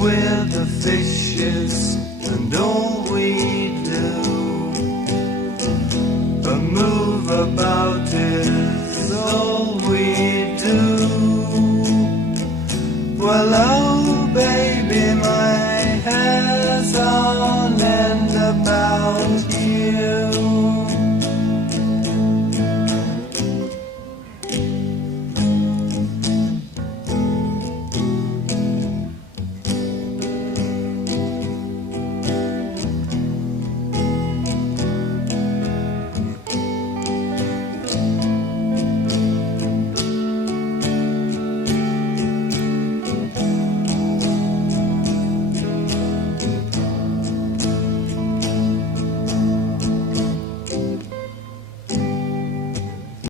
with the fishes and all we do. A move about is all we do. Well,